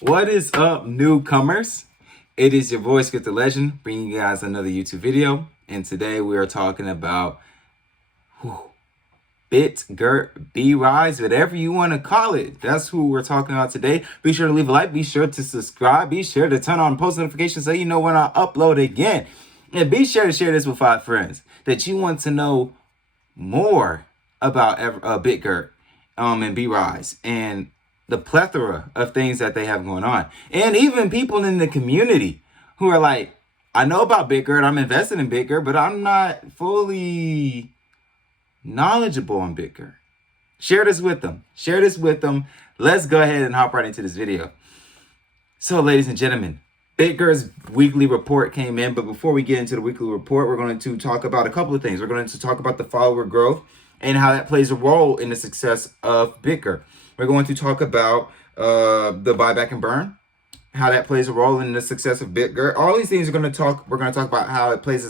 What is up, newcomers? It is your voice, Get the Legend, bringing you guys another YouTube video. And today we are talking about Bitgert, B-Rise, whatever you want to call it. That's who we're talking about today. Be sure to leave a like. Be sure to subscribe. Be sure to turn on post notifications so you know when I upload again. And be sure to share this with 5 friends that you want to know more about Bitgert and B-Rise and the plethora of things that they have going on. And even people in the community who are like, I know about Bitgert, I'm invested in Bitgert, but I'm not fully knowledgeable on Bitgert. Share this with them. Share this with them. Let's go ahead and hop right into this video. So, ladies and gentlemen, Bitgert's weekly report came in, but before we get into the weekly report, we're going to talk about a couple of things. We're going to talk about the follower growth and how that plays a role in the success of Bitgert. We're going to talk about the buyback and burn, how that plays a role in the success of Bitgert. All these things we're going to talk about how it plays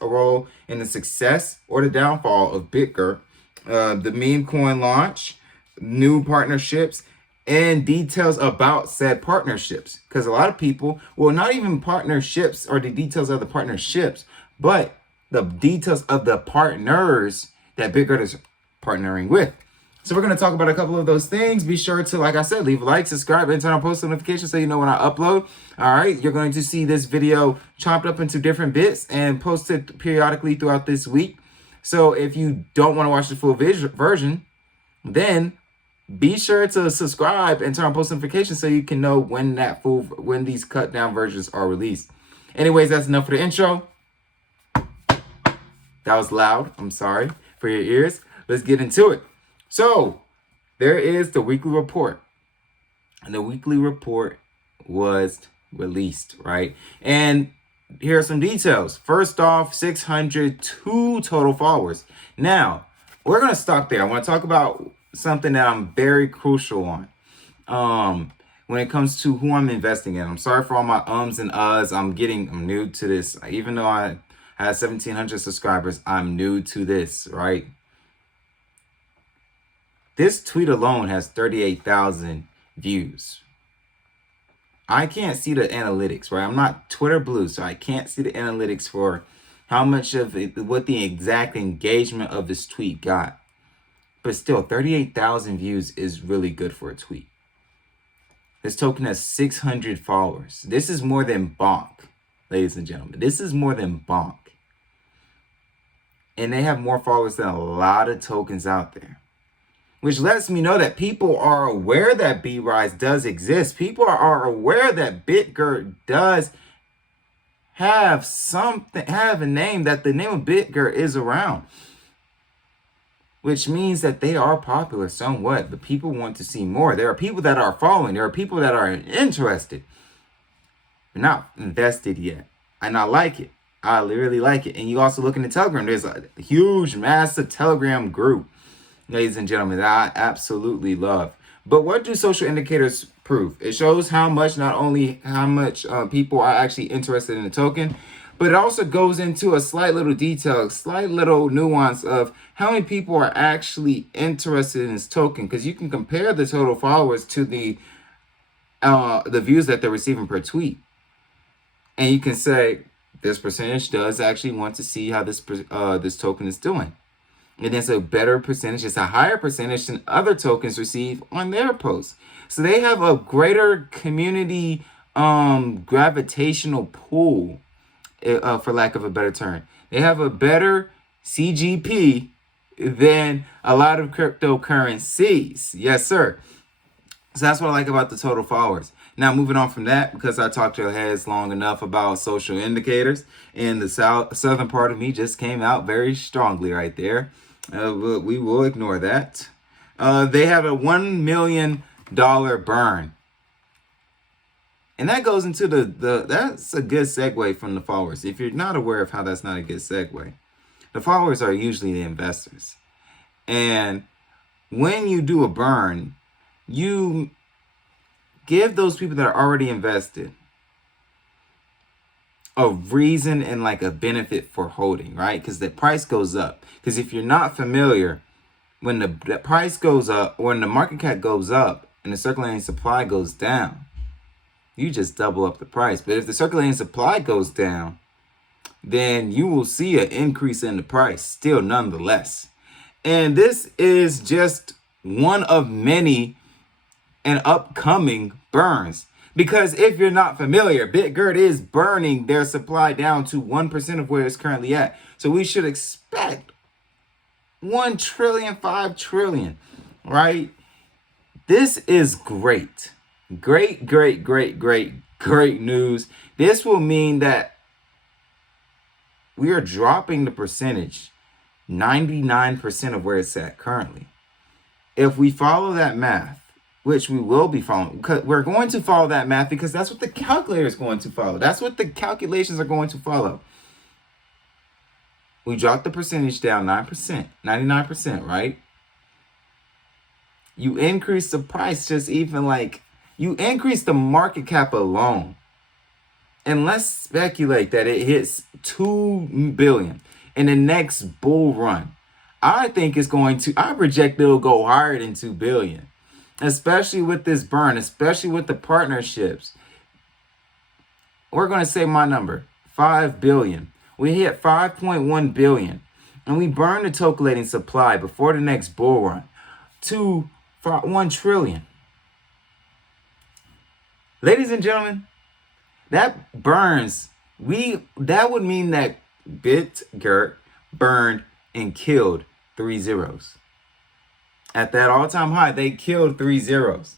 a role in the success or the downfall of Bitgert, the meme coin launch, new partnerships, and details about said partnerships. Because a lot of people, well, not even partnerships or the details of the partnerships, but the details of the partners that Bitgert is partnering with. So we're going to talk about a couple of those things. Be sure to, like I said, leave a like, subscribe, and turn on post notifications so you know when I upload. All right, you're going to see this video chopped up into different bits and posted periodically throughout this week. So if you don't want to watch the full version, then be sure to subscribe and turn on post notifications so you can know when these cut down versions are released. Anyways, that's enough for the intro. That was loud. I'm sorry for your ears. Let's get into it. So there is the weekly report. And the weekly report was released, right? And here are some details. First off, 602 total followers. Now, we're going to stop there. I want to talk about something that I'm very crucial on when it comes to who I'm investing in. I'm sorry for all my ums and uhs. I'm new to this. Even though I had 1,700 subscribers, I'm new to this, right? This tweet alone has 38,000 views. I can't see the analytics, right? I'm not Twitter blue, so I can't see the analytics for how much of it, what the exact engagement of this tweet got. But still, 38,000 views is really good for a tweet. This token has 600 followers. This is more than Bonk, ladies and gentlemen. This is more than Bonk. And they have more followers than a lot of tokens out there, which lets me know that people are aware that B-Rise does exist. People are aware that Bitgert does have a name, that the name of Bitgert is around, which means that they are popular somewhat, but people want to see more. There are people that are following. There are people that are interested. They're not invested yet. And I like it. I really like it. And you also look in the Telegram. There's a huge, massive Telegram group, ladies and gentlemen, that I absolutely love. But what do social indicators prove? It shows not only how much people are actually interested in the token, but it also goes into a slight little detail, slight little nuance of how many people are actually interested in this token. Because you can compare the total followers to the views that they're receiving per tweet. And you can say this percentage does actually want to see how this token is doing. And it's a better percentage, it's a higher percentage than other tokens receive on their posts. So they have a greater community gravitational pull, for lack of a better term. They have a better CGP than a lot of cryptocurrencies. Yes, sir. So that's what I like about the total followers. Now, moving on from that, because I talked your heads long enough about social indicators, and the southern part of me just came out very strongly right there. We will ignore that. They have a $1 million burn. And that goes into that's a good segue from the followers. If you're not aware of how that's not a good segue, the followers are usually the investors. And when you do a burn, you give those people that are already invested a reason and like a benefit for holding, right? Because the price goes up. Because if you're not familiar, when the price goes up, or when the market cap goes up and the circulating supply goes down, You just double up the price. But if the circulating supply goes down, then you will see an increase in the price still nonetheless. And this is just one of many and upcoming burns. Because if you're not familiar, Bitgert is burning their supply down to 1% of where it's currently at. So we should expect 1 trillion, 5 trillion, right? This is great. Great, great, great, great, great news. This will mean that we are dropping the percentage 99% of where it's at currently. If we follow that math, which we will be following, because we're going to follow that math because that's what the calculator is going to follow. That's what the calculations are going to follow. We dropped the percentage down 9%, 99%, right? You increase the price just even like, you increase the market cap alone. And let's speculate that it hits 2 billion in the next bull run. I project it'll go higher than 2 billion. Especially with this burn, especially with the partnerships. We're going to say my number, 5 billion. We hit 5.1 billion. And we burn the tokulating supply before the next bull run to 1 trillion. Ladies and gentlemen, that burns. That would mean that Bitgert burned and killed 3 zeros. At that all-time high, they killed 3 zeros.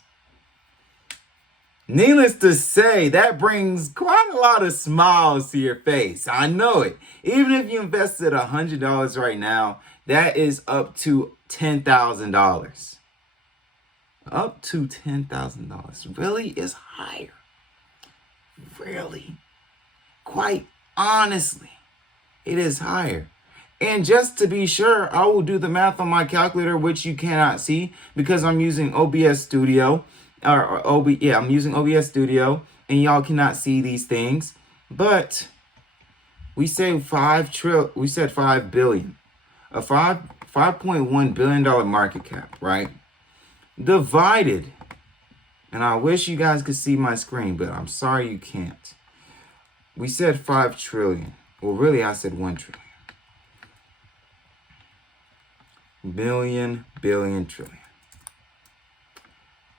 Needless to say, that brings quite a lot of smiles to your face. I know it. Even if you invested $100 right now, that is up to $10,000. Up to $10,000 really is higher. Really. Quite honestly, it is higher. And just to be sure, I will do the math on my calculator, which you cannot see because I'm using OBS Studio. I'm using OBS Studio, and y'all cannot see these things. But we say 5 billion. A $5.1 billion market cap, right? Divided. And I wish you guys could see my screen, but I'm sorry you can't. We said 5 trillion. Well, really, I said 1 trillion. Billion, trillion.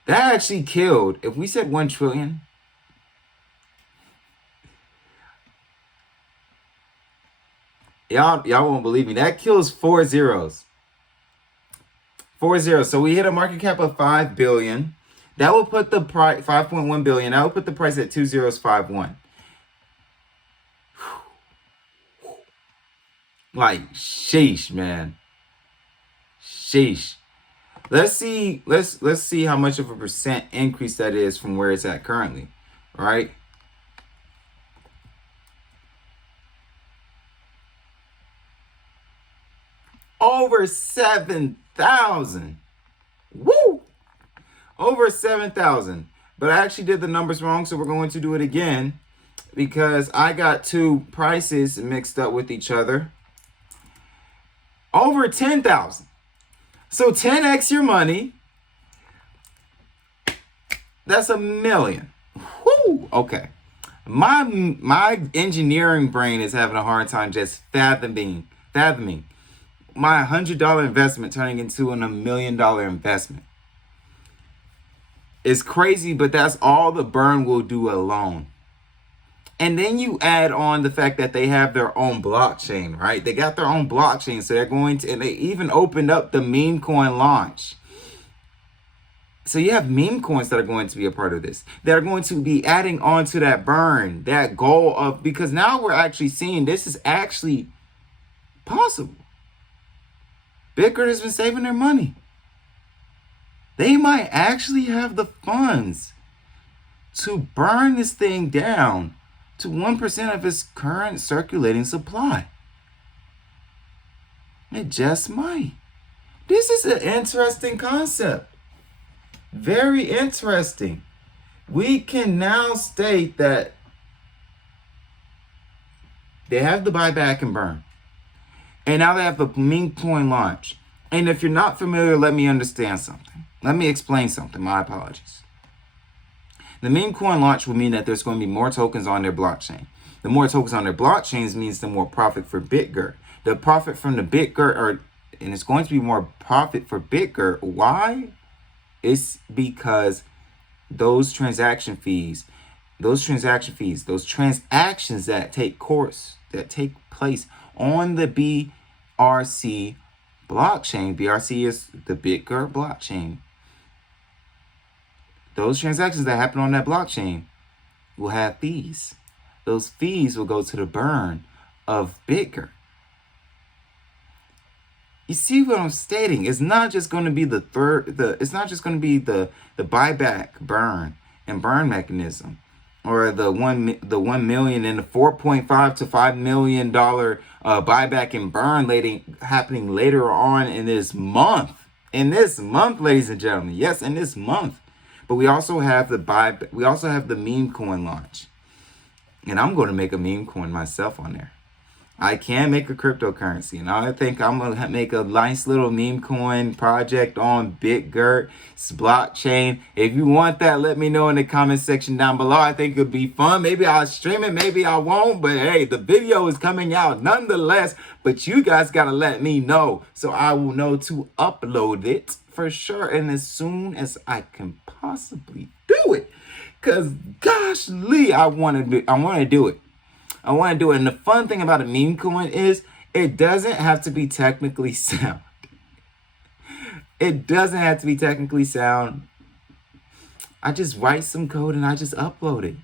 That actually killed, if we said 1 trillion, y'all won't believe me. That kills 4 zeros. 4 zeros. So we hit a market cap of 5 billion. That will put the price, 5.1 billion. That will put the price at 2051. Like, sheesh, man. Sheesh. Let's see how much of a percent increase that is from where it's at currently, right? Over 7,000. Woo! Over 7,000. But I actually did the numbers wrong, so we're going to do it again because I got two prices mixed up with each other. Over 10,000. So 10x your money. That's $1 million. Whoo! Okay. My engineering brain is having a hard time just fathoming my $100 investment turning into a $1 million investment. It's crazy, but that's all the burn will do alone. And then you add on the fact that they have their own blockchain, right? They got their own blockchain. So they're going to, and they even opened up the meme coin launch. So you have meme coins that are going to be a part of this, that are going to be adding on to that burn, that goal of, because now we're actually seeing this is actually possible. Bitgert has been saving their money. They might actually have the funds to burn this thing down to 1% of its current circulating supply. It just might. This is an interesting concept. Very interesting. We can now state that they have the buyback and burn. And now they have the meme coin launch. And if you're not familiar, let me understand something. Let me explain something. My apologies. The meme coin launch will mean that there's going to be more tokens on their blockchain. The more tokens on their blockchains means the more profit for Bitgert. The profit from the Bitgert and it's going to be more profit for Bitgert. Why? It's because those transactions that take place on the BRC blockchain. BRC is the Bitgert blockchain. Those transactions that happen on that blockchain will have fees. Those fees will go to the burn of Bitgert. You see what I'm stating? It's not just going to be the buyback burn mechanism, or the 1 million and the 4.5 to $5 million buyback and burn happening later on in this month. Ladies and gentlemen, yes, in this month. But we also have the meme coin launch, and I'm going to make a meme coin myself on there. I can make a cryptocurrency, and I think I'm going to make a nice little meme coin project on Bitgert's blockchain. If you want that, let me know in the comment section down below. I think it would be fun. Maybe I'll stream it, maybe I won't, but hey, the video is coming out nonetheless, but you guys got to let me know so I will know to upload it for sure, and as soon as I can possibly do it, because gosh, Lee, I want to do it. And the fun thing about a meme coin is it doesn't have to be technically sound. It doesn't have to be technically sound. I just write some code and I just upload it.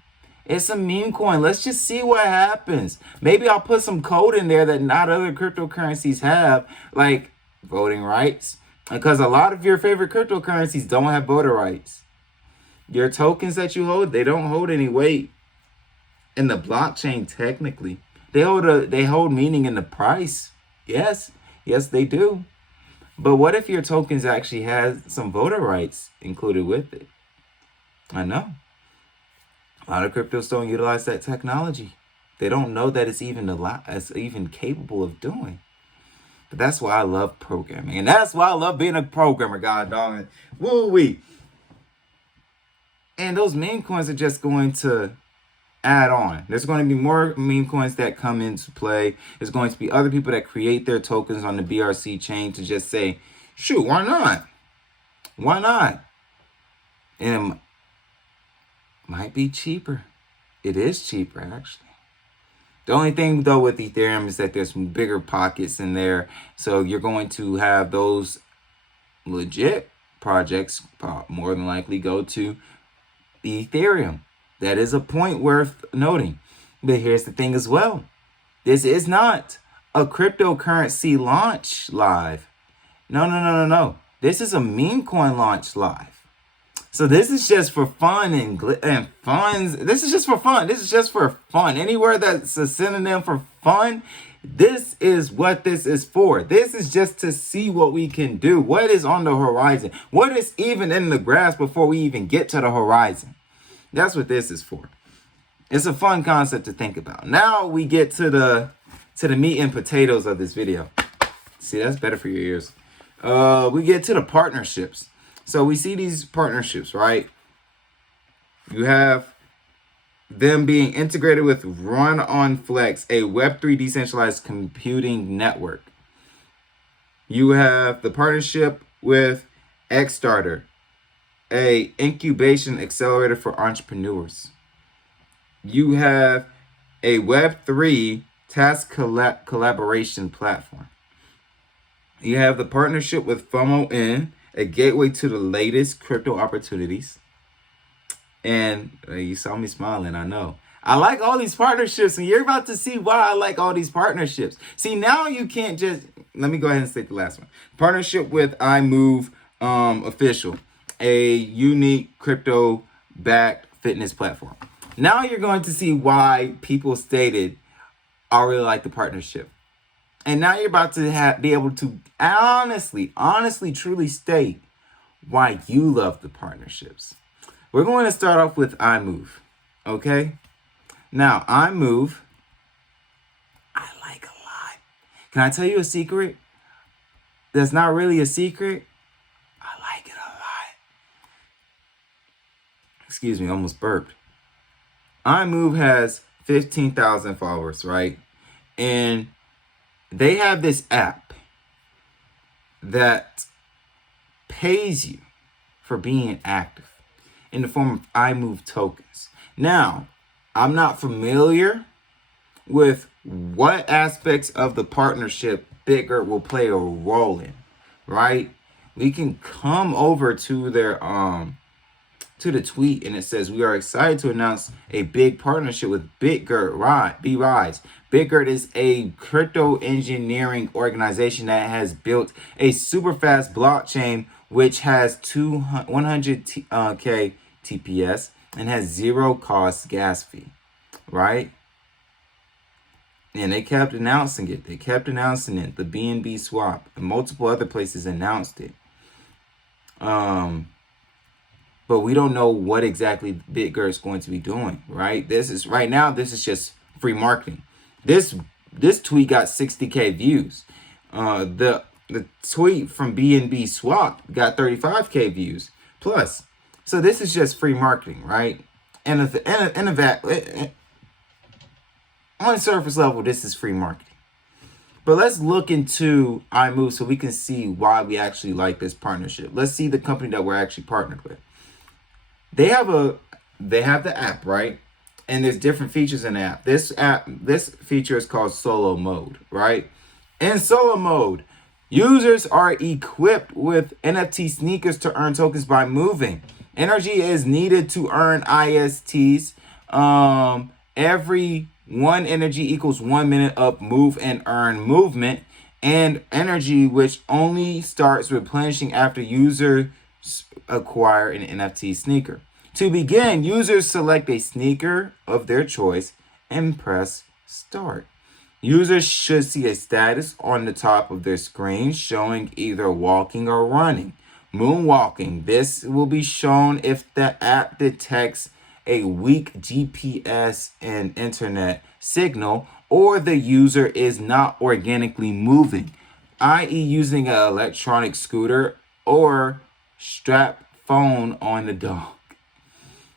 It's a meme coin. Let's just see what happens. Maybe I'll put some code in there that not other cryptocurrencies have, like voting rights. Because a lot of your favorite cryptocurrencies don't have voter rights. Your tokens that you hold, they don't hold any weight in the blockchain. Technically, they hold meaning in the price. Yes, they do. But what if your tokens actually has some voter rights included with it? I know a lot of cryptos don't utilize that technology. They don't know that it's even capable of doing. But that's why I love programming, and that's why I love being a programmer. God dog it, woo wee. And those meme coins are just going to add on. There's going to be more meme coins that come into play. There's going to be other people that create their tokens on the BRC chain to just say, shoot, why not? Why not? And it might be cheaper. It is cheaper, actually. The only thing, though, with Ethereum is that there's some bigger pockets in there. So you're going to have those legit projects more than likely go to Ethereum. That is a point worth noting. But here's the thing as well. This is not a cryptocurrency launch live. No. This is a meme coin launch live. So this is just for fun and fun. This is just for fun. Anywhere that's a synonym for fun, this is what this is for. This is just to see what we can do. What is on the horizon? What is even in the grass before we even get to the horizon? That's what this is for. It's a fun concept to think about. Now we get to the meat and potatoes of this video. See, that's better for your ears. We get to the partnerships. So we see these partnerships, right? You have them being integrated with Run on Flex, a Web3 decentralized computing network. You have the partnership with Xstarter, a incubation accelerator for entrepreneurs. You have a Web3 task collaboration platform. You have the partnership with Fomo, a gateway to the latest crypto opportunities. And you saw me smiling, I know. I like all these partnerships, and you're about to see why I like all these partnerships. See, now you can't just, let me go ahead and state the last one. Partnership with IMOV Official, a unique crypto-backed fitness platform. Now you're going to see why people stated, I really like the partnership. And now you're about to be able to honestly, truly state why you love the partnerships. We're going to start off with IMOV, okay? Now, IMOV, I like a lot. Can I tell you a secret? That's not really a secret. I like it a lot. excuse me, almost burped. Imove has 15,000 followers, right? And they have this app that pays you for being active in the form of IMOV tokens. Now, I'm not familiar with what aspects of the partnership Bitgert will play a role in, right? We can come over to their to the tweet, and it says, we are excited to announce a big partnership with Bitgert B-Rise. Bitgert is a crypto engineering organization that has built a super fast blockchain which has 100k TPS and has zero cost gas fee, right? And they kept announcing it. The BNB swap, and multiple other places announced it. But we don't know what exactly Bitgert is going to be doing, right? This is just free marketing. This tweet got 60k views. The tweet from BNB Swap got 35k views plus. So this is just free marketing, right? And on surface level, this is free marketing. But let's look into iMove so we can see why we actually like this partnership. Let's see the company that we're actually partnered with. They have the app, right? And there's different features in the app. This feature is called solo mode, right? In solo mode, users are equipped with NFT sneakers to earn tokens by moving. Energy is needed to earn ISTs. Every 1 energy equals 1 minute of move and earn movement, and energy which only starts replenishing after users acquire an NFT sneaker. To begin, users select a sneaker of their choice and press start. Users should see a status on the top of their screen showing either walking or running. Moonwalking. This will be shown if the app detects a weak GPS and internet signal, or the user is not organically moving, i.e. using an electronic scooter or strap phone on the dog.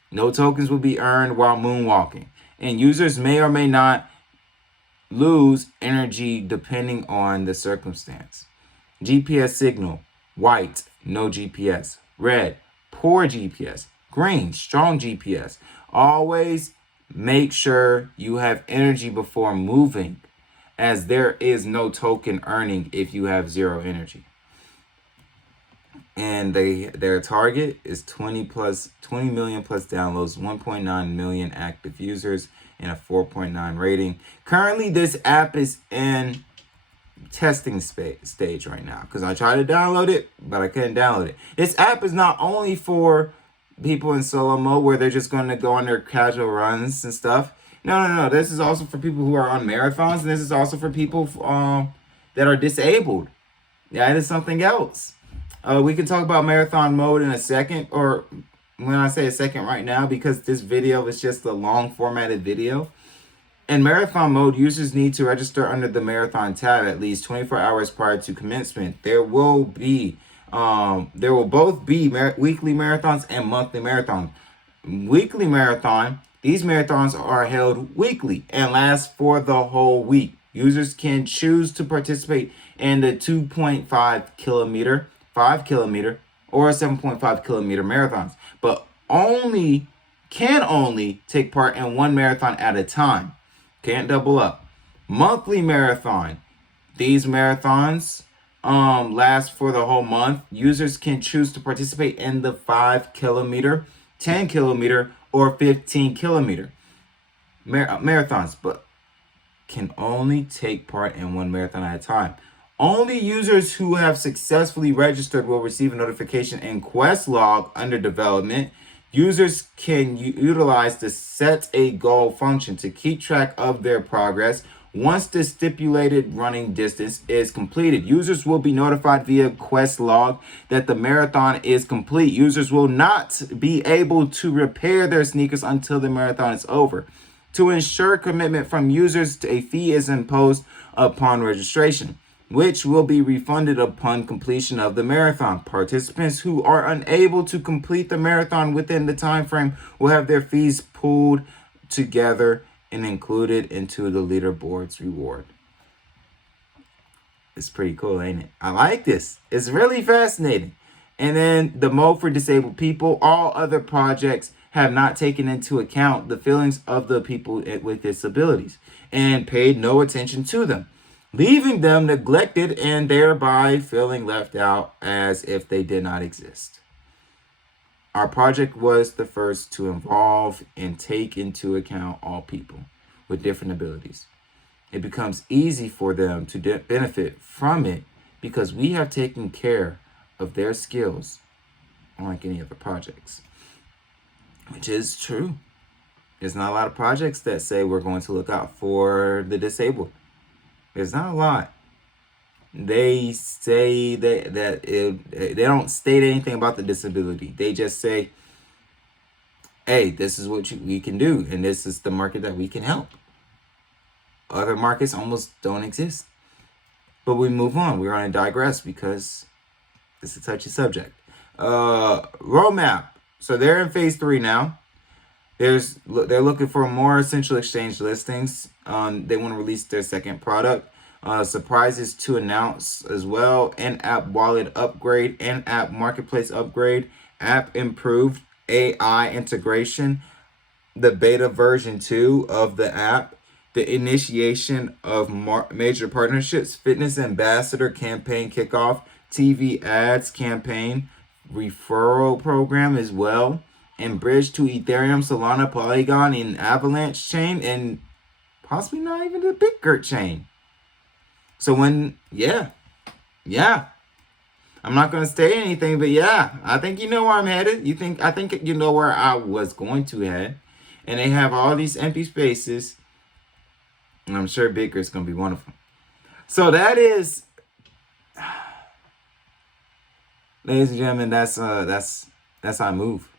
No tokens will be earned while moonwalking, and users may or may not lose energy depending on the circumstance. GPS signal: white, no GPS; red, poor GPS; green, strong GPS. Always make sure you have energy before moving, as there is no token earning if you have 0 energy. And their target is 20 million plus downloads, 1.9 million active users, and a 4.9 rating. Currently, this app is in testing stage right now because I tried to download it, but I couldn't download it. This app is not only for people in solo mode where they're just going to go on their casual runs and stuff. No. This is also for people who are on marathons, and this is also for people that are disabled. That is something else. We can talk about marathon mode in a second, or when I say a second, right now, because this video is just a long formatted video. In marathon mode, users need to register under the marathon tab at least 24 hours prior to commencement. There will both be weekly marathons and monthly marathons. Weekly marathon, these marathons are held weekly and last for the whole week. Users can choose to participate in the 2.5 kilometer, 5 kilometer, or 7.5 kilometer marathons, but can only take part in one marathon at a time. Can't double up. Monthly marathon. These marathons last for the whole month. Users can choose to participate in the 5 kilometer, 10 kilometer, or 15 kilometer marathons, but can only take part in one marathon at a time. Only users who have successfully registered will receive a notification in Quest Log under development. Users can utilize the set a goal function to keep track of their progress. Once the stipulated running distance is completed, users will be notified via Quest Log that the marathon is complete. Users will not be able to repair their sneakers until the marathon is over. To ensure commitment from users, a fee is imposed upon registration. which will be refunded upon completion of the marathon. Participants who are unable to complete the marathon within the time frame will have their fees pooled together and included into the leaderboard's reward. It's pretty cool, ain't it? I like this. It's really fascinating. And then the mode for disabled people. All other projects have not taken into account the feelings of the people with disabilities and paid no attention to them, leaving them neglected and thereby feeling left out as if they did not exist. Our project was the first to involve and take into account all people with different abilities. It becomes easy for them to benefit from it because we have taken care of their skills, unlike any other projects. Which is true. There's not a lot of projects that say we're going to look out for the disabled. There's not a lot. They say that they don't state anything about the disability. They just say, hey, this is what we can do, and this is the market that we can help. Other markets almost don't exist. But we move on. We're going to digress because it's a touchy subject. Roadmap. So they're in phase 3 now. They're looking for more essential exchange listings. They want to release their second product. Surprises to announce as well. In-app wallet upgrade. In-app marketplace upgrade. App improved. AI integration. The beta version 2 of the app. The initiation of major partnerships, fitness ambassador campaign kickoff, TV ads campaign, referral program as well, and bridge to Ethereum, Solana, Polygon, and Avalanche chain, and possibly not even the Bitgert chain. So yeah. I'm not going to say anything, but yeah, I think you know where I'm headed. I think you know where I was going to head. And they have all these empty spaces. And I'm sure Bitgert's going to be one of them. So that is, ladies and gentlemen, that's Imove.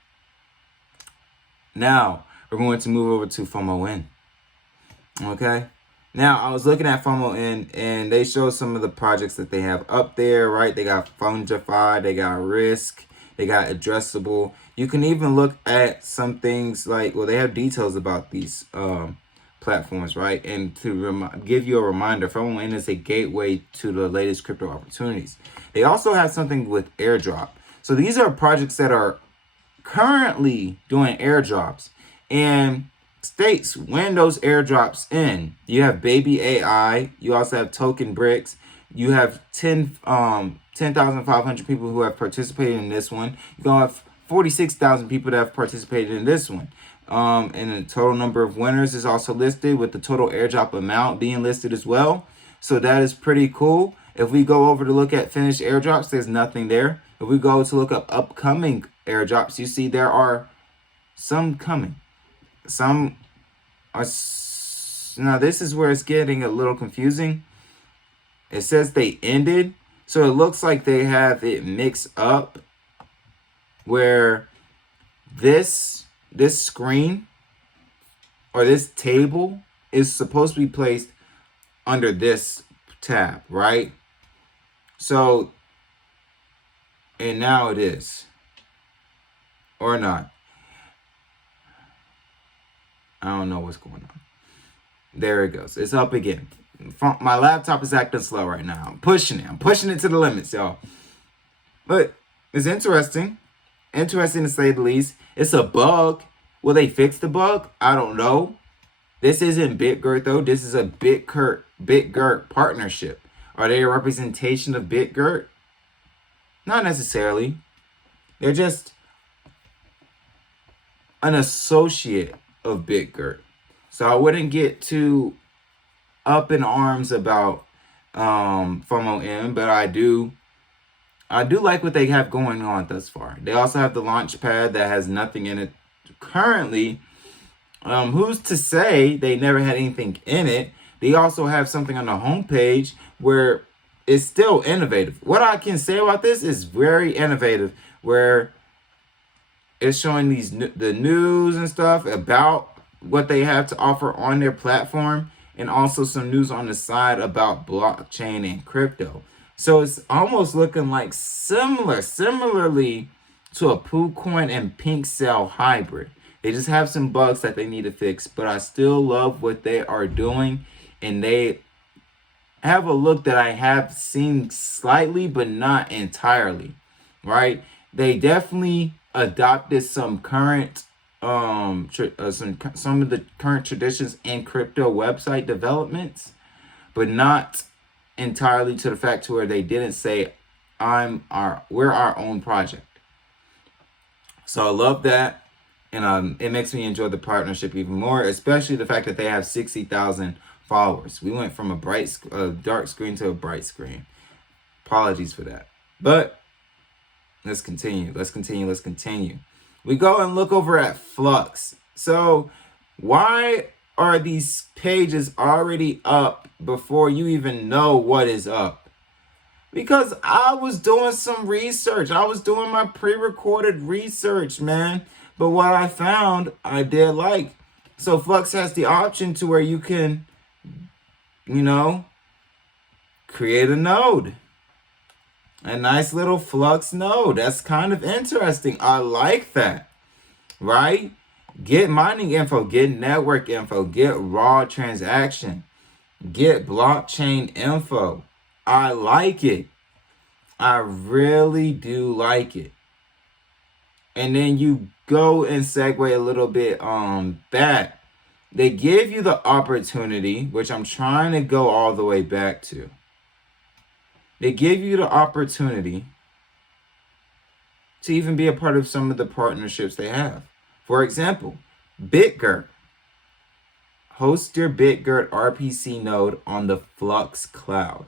Now, we're going to move over to Fomo N. Okay? Now, I was looking at Fomo N, and they show some of the projects that they have up there, right? They got Fungify, they got Risk, they got Addressable. You can even look at some things like, well, they have details about these platforms, right? And to give you a reminder, Fomo N is a gateway to the latest crypto opportunities. They also have something with airdrop. So these are projects that are currently doing airdrops and states when those airdrops in. You have Baby AI. You also have Token Bricks. You have 10,500 people who have participated in this one. You're going to have 46,000 people that have participated in this one. And the total number of winners is also listed with the total airdrop amount being listed as well. So that is pretty cool. If we go over to look at finished airdrops, there's nothing there. If we go to look up upcoming airdrops, you see there are some coming. Some are, now this is where it's getting a little confusing. It says they ended. So it looks like they have it mixed up where this screen or this table is supposed to be placed under this tab, right? So, and now it is, or not. I don't know what's going on. There it goes. It's up again. My laptop is acting slow right now. I'm pushing it to the limits, y'all. But it's interesting. Interesting to say the least. It's a bug. Will they fix the bug? I don't know. This isn't Bitgert, though. This is a Bitgert partnership. Are they a representation of Bitgert? Not necessarily. They're just an associate of Bitgert. So I wouldn't get too up in arms about Fomo N, but I do like what they have going on thus far. They also have the launch pad that has nothing in it currently. Who's to say they never had anything in it? They also have something on the homepage where it's still innovative. What I can say about this is very innovative, where it's showing the news and stuff about what they have to offer on their platform. and also some news on the side about blockchain and crypto. So it's almost looking like similarly to a PooCoin and Pink Cell hybrid. They just have some bugs that they need to fix, but I still love what they are doing, and they have a look that I have seen slightly, but not entirely, right? They definitely adopted some current some of the current traditions in crypto website developments, but not entirely to the fact to where they didn't say we're our own project. So I love that, and it makes me enjoy the partnership even more, especially the fact that they have 60,000 followers. We went from a dark screen to a bright screen. Apologies for that, but let's continue. We go and look over at Flux. So why are these pages already up before you even know what is up? Because I was doing some research. I was doing my pre-recorded research, man. But what I found, I did like. So Flux has the option to where you can, create a node. A nice little Flux node. That's kind of interesting. I like that, right? Get mining info, get network info, get raw transaction, get blockchain info. I like it. I really do like it. And then you go and segue a little bit on that. They give you the opportunity, which I'm trying to go all the way back to. They give you the opportunity to even be a part of some of the partnerships they have. For example, Bitgert. Host your Bitgert RPC node on the Flux cloud.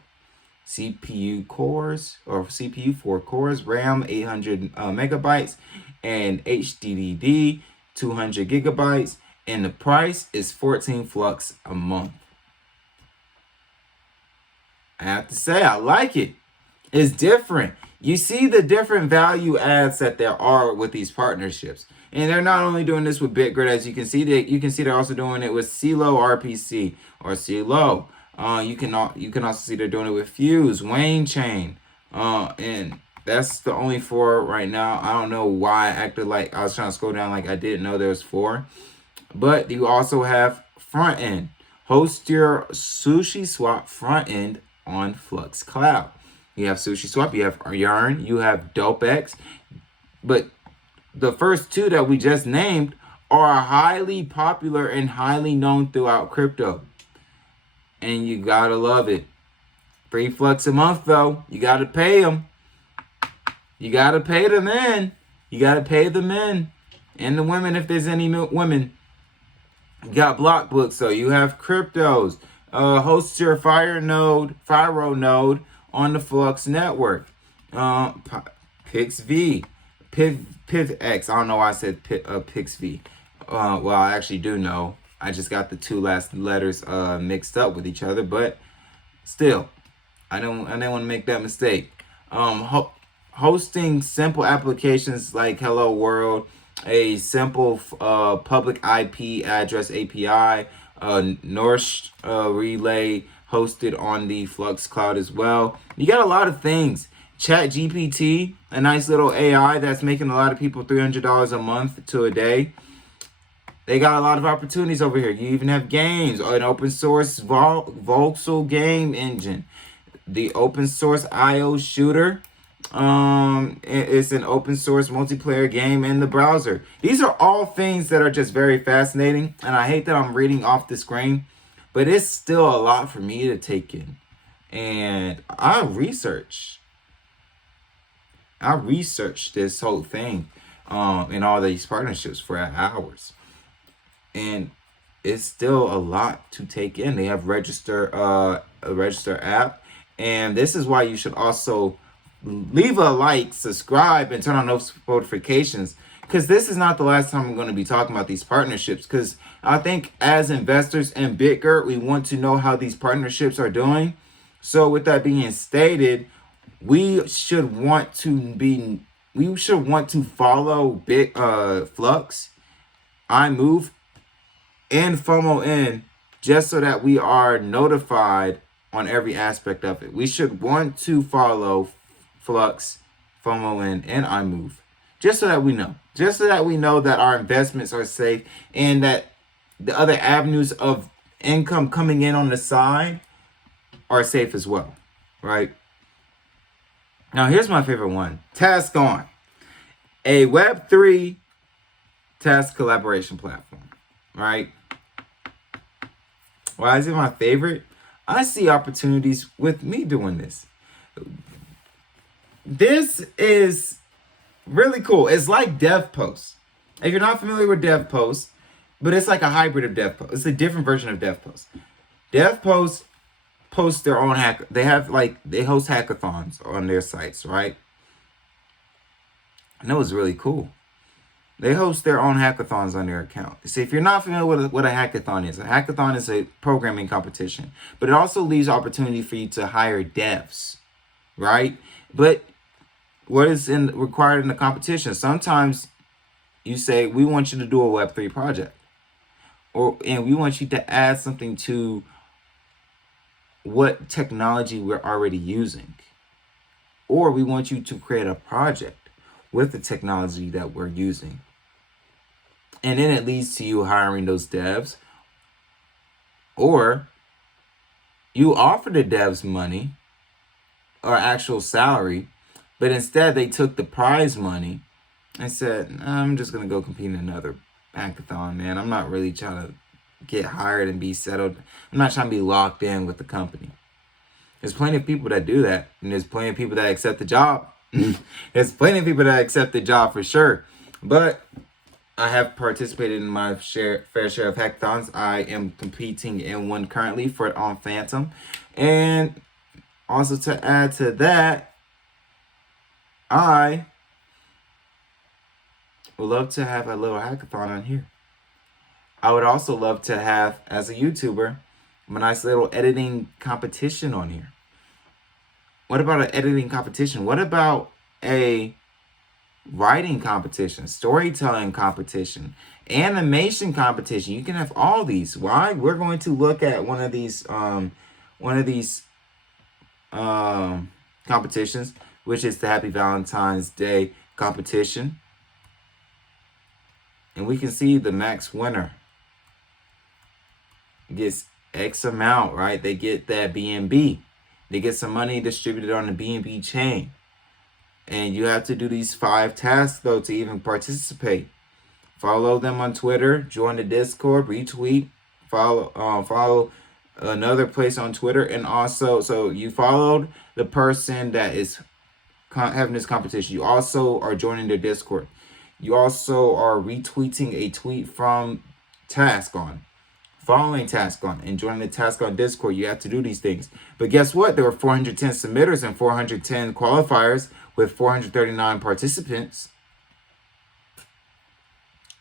CPU cores, or CPU 4 cores, RAM 800 megabytes, and HDD 200 gigabytes. And the price is 14 Flux a month. I have to say, I like it. It's different. You see the different value adds that there are with these partnerships. And they're not only doing this with Bitgert, as you can see, they're also doing it with CeeLo RPC or CeeLo. You can also see they're doing it with Fuse, Wayne Chain. And that's the only 4 right now. I don't know why I acted like I was trying to scroll down like I didn't know there was 4. But you also have front end. Host your SushiSwap front end on Flux Cloud. You have SushiSwap, you have Yarn, you have DopeX. But the first 2 that we just named are highly popular and highly known throughout crypto. And you gotta love it. 3 Flux a month though. You gotta pay them. You gotta pay them in. You gotta pay the men and the women if there's any women. You got block books, so you have cryptos. Host your Fyro node on the Flux network. PixV, PivX. I don't know why I said PixV. Well, I actually do know. I just got the 2 last letters mixed up with each other, but still, I didn't want to make that mistake. Hosting simple applications like Hello World, a simple public IP address API, North Relay hosted on the Flux Cloud as well. You got a lot of things. ChatGPT, a nice little AI that's making a lot of people $300 a month to a day. They got a lot of opportunities over here. You even have games, an open source voxel game engine, the open source IO shooter. It's an open source multiplayer game in the browser. These are all things that are just very fascinating, and I hate that I'm reading off the screen, but it's still a lot for me to take in. And I researched this whole thing and all these partnerships for hours, and it's still a lot to take in. They have a register app, and this is why you should also leave a like, subscribe, and turn on notifications, because this is not the last time I'm going to be talking about these partnerships, because I think as investors in Bitgert, we want to know how these partnerships are doing. So with that being stated, we should want to follow Flux, Imove, and Fomo in just so that we are notified on every aspect of it. We should want to follow Flux, Fomo, and Imove, just so that we know. Just so that we know that our investments are safe and that the other avenues of income coming in on the side are safe as well, right? Now, here's my favorite one. Task On, a Web3 task collaboration platform, right? Why is it my favorite? I see opportunities with me doing this. This is really cool. It's like DevPost. If you're not familiar with DevPost, but it's like a hybrid of DevPost. It's a different version of DevPost. DevPost post their own they host hackathons on their sites, right? And that was really cool. They host their own hackathons on their account. See, if you're not familiar with what a hackathon is a programming competition, but it also leaves opportunity for you to hire devs, right? But what is required in the competition? Sometimes you say, we want you to do a Web3 project, and we want you to add something to what technology we're already using, or we want you to create a project with the technology that we're using. And then it leads to you hiring those devs, or you offer the devs money or actual salary, but instead they took the prize money and said, I'm just going to go compete in another hackathon, man. I'm not really trying to get hired and be settled. I'm not trying to be locked in with the company. There's plenty of people that do that, and there's plenty of people that accept the job. There's plenty of people that accept the job for sure. But I have participated in my fair share of hackathons. I am competing in one currently on Phantom. And also to add to that, I would love to have a little hackathon on here. I would also love to have, as a YouTuber, a nice little editing competition on here. What about an editing competition? What about a writing competition, storytelling competition, animation competition? You can have all these. Why? We're going to look at one of these competitions, which is the Happy Valentine's Day competition. And we can see the max winner gets X amount, right? They get that BNB. They get some money distributed on the BNB chain. And you have to do these 5 tasks, though, to even participate. Follow them on Twitter, join the Discord, retweet, follow another place on Twitter. And also, so you followed the person that is having this competition. You also are joining their Discord. You also are retweeting a tweet from Task On, following Task On, and joining the Task On Discord. You have to do these things. But guess what? There were 410 submitters and 410 qualifiers with 439 participants.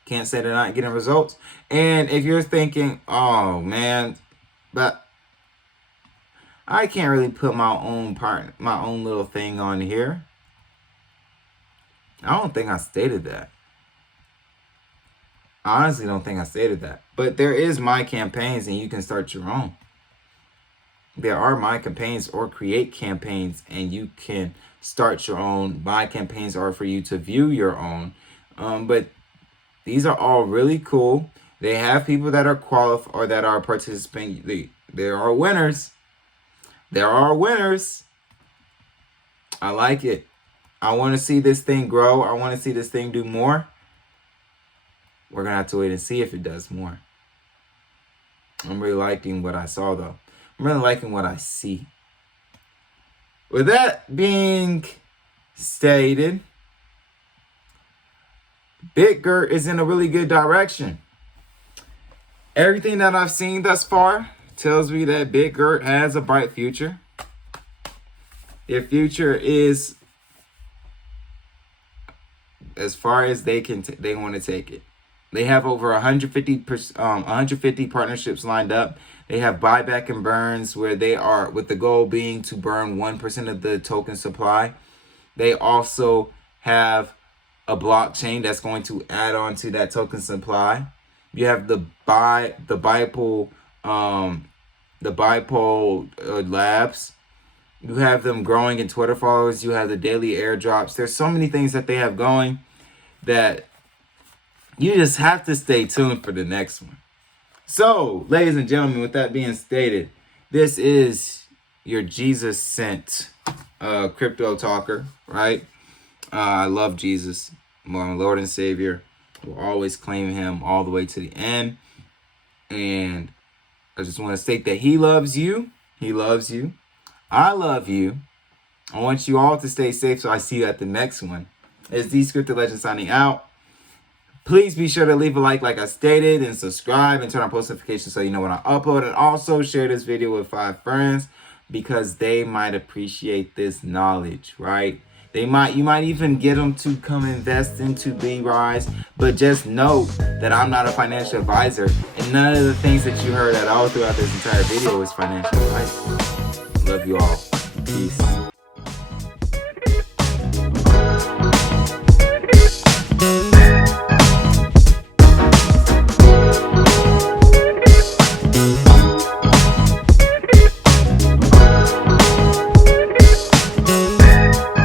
Can't say they're not getting results. And if you're thinking, oh man, but I can't really put my own little thing on here. I don't think I stated that. I honestly don't think I stated that. But there is My Campaigns, and you can start your own. There are My Campaigns or create campaigns, and you can start your own. My Campaigns are for you to view your own. But these are all really cool. They have people that are qualified or that are participating. There are winners. There are winners. I like it. I want to see this thing grow. I want to see this thing do more. We're going to have to wait and see if it does more. I'm really liking what I saw, though. I'm really liking what I see. With that being stated, Bitgert is in a really good direction. Everything that I've seen thus far tells me that Bitgert has a bright future. Their future is as far as they want to take it. They have over 150 partnerships lined up. They have buyback and burns where they are, with the goal being to burn 1% of the token supply. They also have a blockchain that's going to add on to that token supply. You have the buy pool the Bipole Labs. You have them growing in Twitter followers. You have the daily airdrops. There's so many things that they have going that you just have to stay tuned for the next one. So, ladies and gentlemen, with that being stated, this is your Jesus sent crypto talker, right? I love Jesus, my Lord and Savior. I will always claim him all the way to the end. And I just want to state that he loves you. He loves you. I love you. I want you all to stay safe, so I see you at the next one. It's the Scripted Legend signing out. Please be sure to leave a like I stated, and subscribe and turn on post notifications so you know when I upload. And also share this video with 5 friends because they might appreciate this knowledge, right? You might even get them to come invest into B-Rise, but just know that I'm not a financial advisor, and none of the things that you heard at all throughout this entire video is financial advice. Love you all. Peace.